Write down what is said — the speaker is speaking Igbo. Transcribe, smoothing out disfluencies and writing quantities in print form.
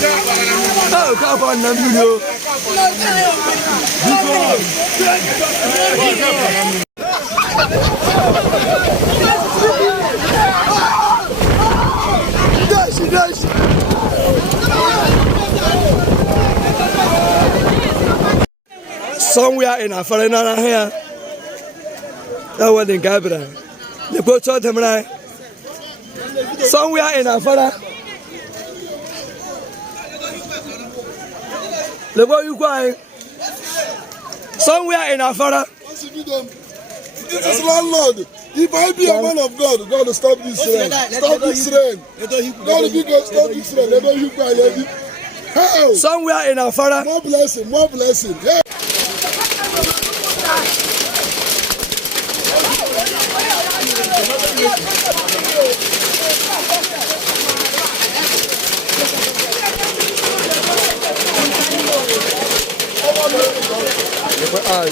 Oh, come on, video. Dash. Somewhere in Afarana here. That was in Gabra. The coach told him, somewhere in Afara. The boy you crying. Somewhere in Afara. This is landlord. If I be a man of God, God will stop this rain. Stop this rain. God will stop this rain. Let you cry, lady. How? Somewhere in Afara. More blessing. Hey. Ah,